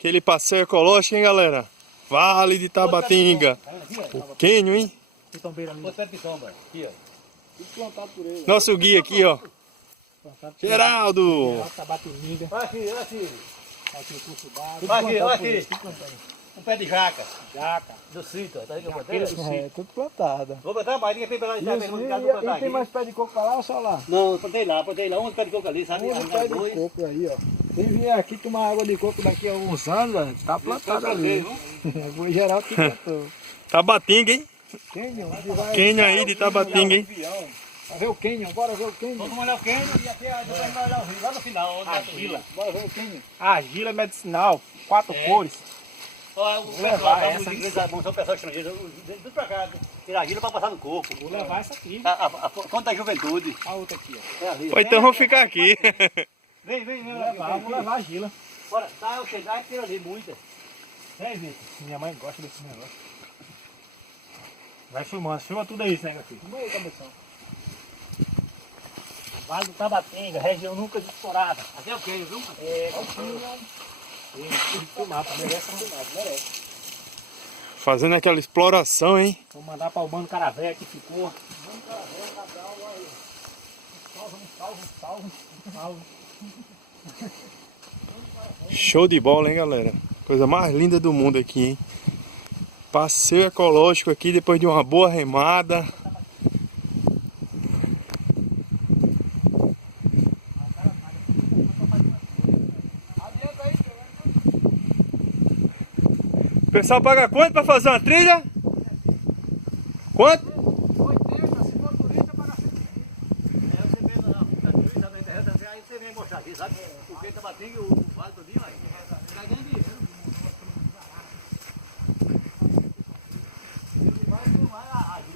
Aquele passeio ecológico, hein, galera? Vale de Tabatinga. O Quênio, hein? Nosso guia aqui, ó. Geraldo. Tabatinga. Olha aqui, olha aqui. Aqui o curso básico. Olha aqui, olha aqui. Tudo plantado. Um pé de jaca. Jaca. Do sítio, tá aí que eu botei? Do sítio. É, tudo plantado. Vou botar a marinha tem pra lá, já mesmo, já vou E plantar tem aqui. mais pé de coco pra lá ou só lá? Não, eu plantei lá, 11 pés de coco ali, sabe? Um pé de Dois. coco aí, ó. Quem vier aqui tomar água de coco daqui a uns anos, velho, tá plantado ali. Vou geral que plantou. Tabatinga, hein? Canyon, onde vai? Quênio aí de Tabatinga, hein? Vai ver o Canyon, bora ver o Canyon. Vamos olhar o Quênio e aqui depois vai olhar o rio, lá no final. Onde é o rio. Argila, bora ver o Canyon. Argila medicinal, 4 cores. Olha, o Vou pessoal, levar tá, essa os aqui. ingleses são pessoal estrangeiro, tudo pra cá, tirar argila pra passar no corpo. Vou levar essa aqui. Conta a juventude. A outra aqui, ó. É ali. Ou então vamos ficar aqui. Vem, Vou levar a argila. Bora, tá, eu chegar e tira ali muita. Vem, Vitor. Minha mãe gosta desse negócio. Vai filmando, filma tudo aí esse negócio aqui. Filma aí, cabeção. Vale do Tabatinga, região nunca explorada. Até o Quênio, viu? É, o Canyon. Tem que filmar, tá? Merece filmar, merece. Fazendo aquela exploração, hein? Vou mandar para o Bando Caravé que ficou. Salve. Show de bola, hein, galera? Coisa mais linda do mundo aqui, hein? Passeio ecológico aqui depois de uma boa remada. O pessoal paga quanto para fazer uma trilha? Quanto? 80, se for turista, paga 100. É, você vê lá, o turista da internet, aí você vem mostrar aqui, sabe? Porque tá batendo o vale todinho aí. Tá ganhando isso.